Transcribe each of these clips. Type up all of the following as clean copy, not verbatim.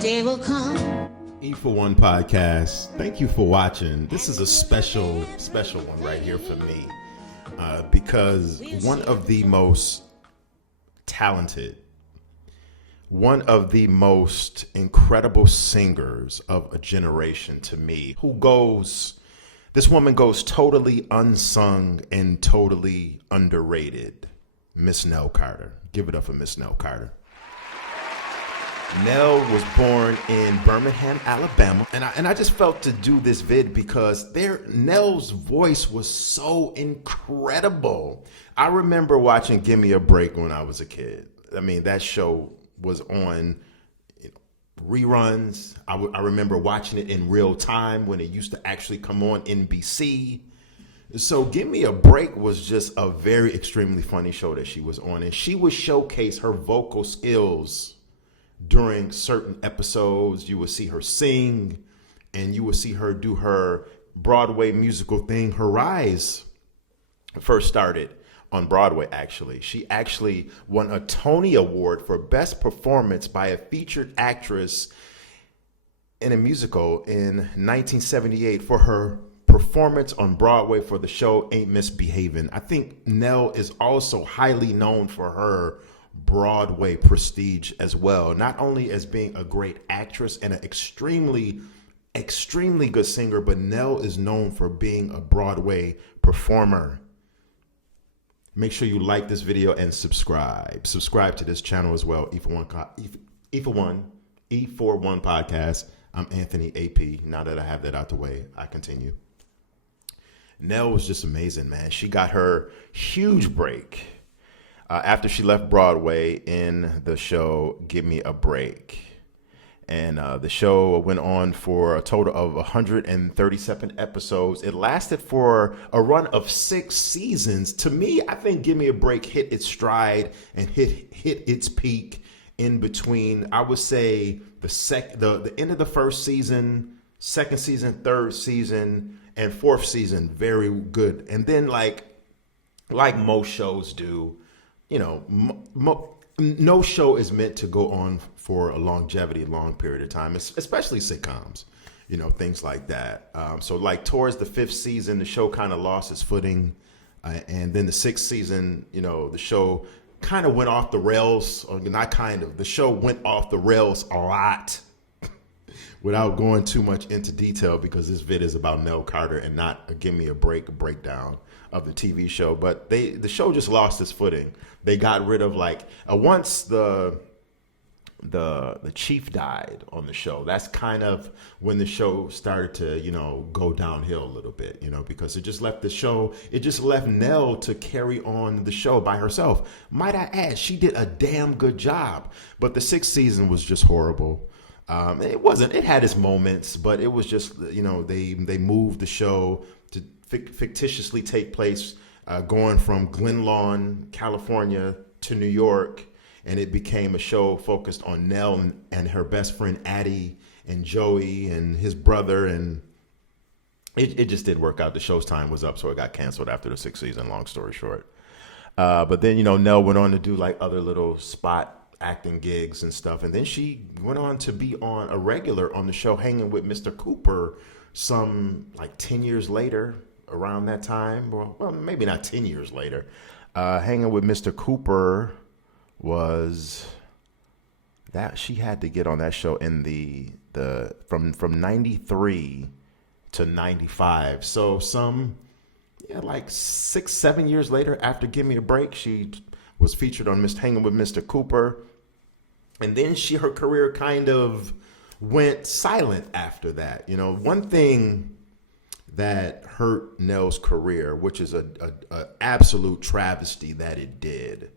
day will come. E for One podcast. Thank you for watching. This is a special one right here for me because one of the most talented, one of the most incredible singers of a generation to me, this woman goes totally unsung and totally underrated. Miss Nell Carter. Give it up for Miss Nell Carter. Nell was born in Birmingham, Alabama, and I just felt to do this vid because Nell's voice was so incredible. I remember watching Give Me a Break when I was a kid. I mean, that show was on reruns. I remember watching it in real time when it used to actually come on NBC. So Give Me a Break was just a very extremely funny show that she was on, and she would showcase her vocal skills during certain episodes. You would see her sing, and you would see her do her Broadway musical thing. Her rise first started on Broadway, actually. She actually won a Tony Award for Best Performance by a Featured Actress in a Musical in 1978 for her performance on Broadway for the show Ain't Misbehavin'. I think Nell is also highly known for her Broadway prestige as well, not only as being a great actress and an extremely good singer, but Nell is known for being a Broadway performer. Make sure you like this video and subscribe. Subscribe to this channel as well, E for One podcast. I'm Anthony AP. Now that I have that out the way, I continue. Nell was just amazing, man. She got her huge break after she left Broadway in the show Give Me a Break. And the show went on for a total of 137 episodes. It lasted for a run of 6 seasons. To me, I think Give Me a Break hit its stride and hit its peak in between, I would say, the end of the first season, second season, third season, and fourth season. Very good. And then like most shows do, no show is meant to go on for a long period of time, especially sitcoms, things like that. So like towards the 5th season, the show kind of lost its footing. And then the 6th season, the show kind of went off the rails, or not kind of, the show went off the rails a lot without going too much into detail because this vid is about Nell Carter and not a Give Me a breakdown of the TV show. But the show just lost its footing. They got rid of once the chief died on the show. That's kind of when the show started to, go downhill a little bit, because it just left Nell to carry on the show by herself. Might I add, she did a damn good job, but the 6th season was just horrible. It had its moments, but it was just, they moved the show to fictitiously take place going from Glen Lawn, California to New York. And it became a show focused on Nell and her best friend Addie and Joey and his brother. And it just didn't work out. The show's time was up, so it got canceled after the 6th season, long story short. But then, Nell went on to do other little spot acting gigs and stuff. And then she went on to be on a regular on the show Hanging with Mr. Cooper some 10 years later, around that time. Well, maybe not 10 years later. Hanging with Mr. Cooper was that she had to get on that show in the from 93 to 95. So 6-7 years later, after Give Me a Break, she was featured on Hanging with Mr. Cooper. And then her career kind of went silent after that. One thing that hurt Nell's career, which is an absolute travesty that it did,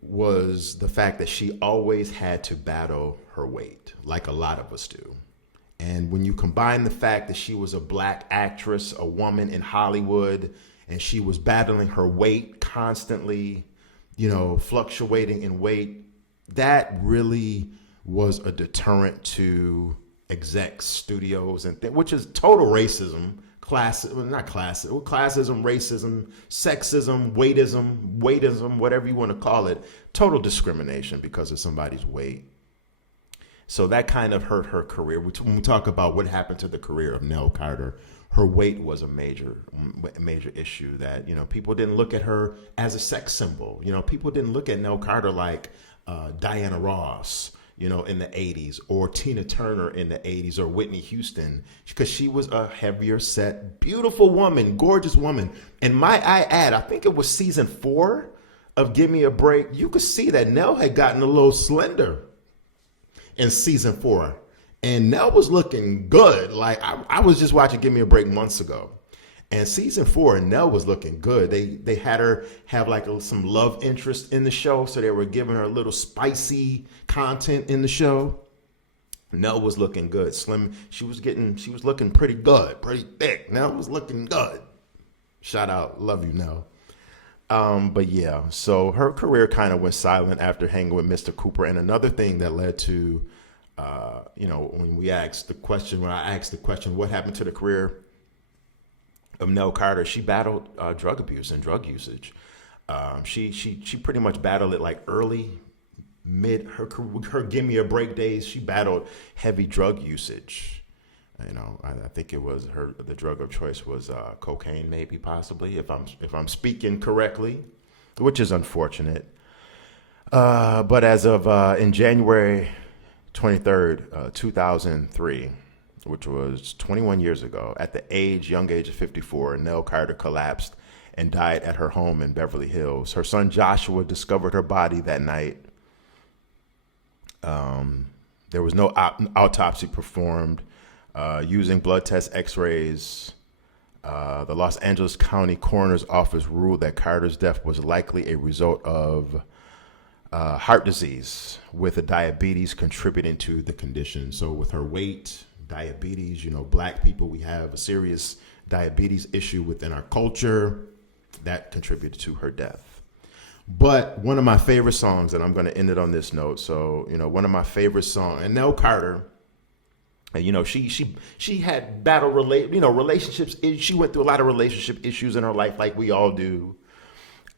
was the fact that she always had to battle her weight, like a lot of us do. And when you combine the fact that she was a black actress, a woman in Hollywood, and she was battling her weight constantly, fluctuating in weight, that really was a deterrent to execs, studios, and which is total racism, classism, racism, sexism, weightism, whatever you want to call it, total discrimination because of somebody's weight. So that kind of hurt her career. When we talk about what happened to the career of Nell Carter, her weight was a major issue that, people didn't look at her as a sex symbol. People didn't look at Nell Carter like Diana Ross, in the 80s, or Tina Turner in the 80s, or Whitney Houston, because she was a heavier set, beautiful woman, gorgeous woman. And might I add, I think it was season 4 of Give Me a Break. You could see that Nell had gotten a little slender in season 4. And Nell was looking good. Like I was just watching Give Me a Break months ago. And season 4, Nell was looking good. They had her have like some love interest in the show. So they were giving her a little spicy content in the show. Nell was looking good. Slim, she was looking pretty good, pretty thick. Nell was looking good. Shout out. Love you, Nell. But yeah, so her career kind of went silent after hanging with Mr. Cooper. And another thing that led to, when I asked the question, what happened to the career of Nell Carter? She battled drug abuse and drug usage. She pretty much battled it like mid her Give Me a Break days. She battled heavy drug usage. I think it was the drug of choice was cocaine, maybe, possibly, if I'm speaking correctly, which is unfortunate. But as of in January 23rd, 2003, which was 21 years ago, at the young age of 54, Nell Carter collapsed and died at her home in Beverly Hills. Her son Joshua discovered her body that night. There was no autopsy performed. Using blood test x-rays, the Los Angeles County Coroner's Office ruled that Carter's death was likely a result of heart disease, with a diabetes contributing to the condition. So with her weight, diabetes, black people, we have a serious diabetes issue within our culture that contributed to her death. But one of my favorite songs, and I'm going to end it on this note. So, one of my favorite songs, and Nell Carter, she had relationships. She went through a lot of relationship issues in her life, like we all do.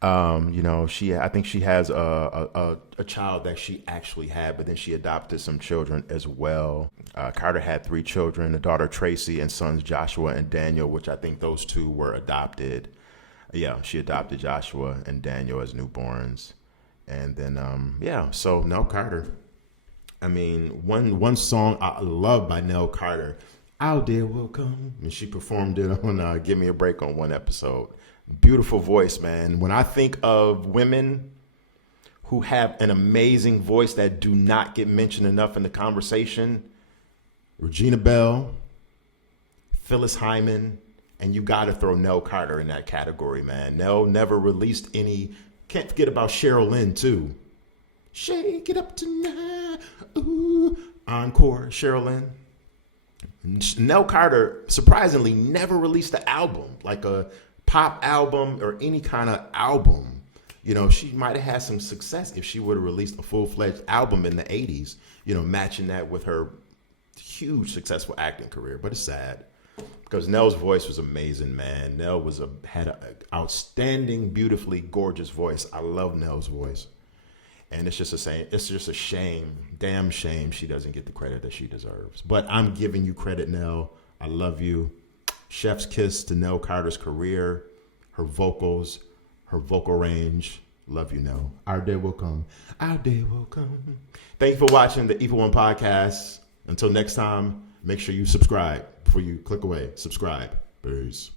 I think she has a child that she actually had, but then she adopted some children as well. Carter had 3 children, a daughter Tracy and sons Joshua and Daniel, which I think those 2 were adopted. Yeah, she adopted Joshua and Daniel as newborns. And then, so Nell Carter. I mean, one song I love by Nell Carter, Our Day Will Come. And she performed it on Give Me a Break on one episode. Beautiful voice, man. When I think of women who have an amazing voice that do not get mentioned enough in the conversation, Regina Belle, Phyllis Hyman, and you got to throw Nell Carter in that category, man. Nell never released any. Can't forget about Cheryl Lynn, too. Shake it up tonight. Ooh. Encore, Cheryl Lynn. Nell Carter, surprisingly, never released an album, like a pop album or any kind of album. She might have had some success if she would have released a full-fledged album in the 80s, matching that with her huge successful acting career. But it's sad because Nell's voice was amazing, man. Nell had an outstanding, beautifully gorgeous voice. I love Nell's voice. And it's just a shame, damn shame she doesn't get the credit that she deserves. But I'm giving you credit, Nell. I love you. Chef's kiss to Nell Carter's career, her vocals, her vocal range. Love you, Nell. Our day will come. Our day will come. Thank you for watching the Evil One Podcast. Until next time, make sure you subscribe before you click away. Subscribe. Peace.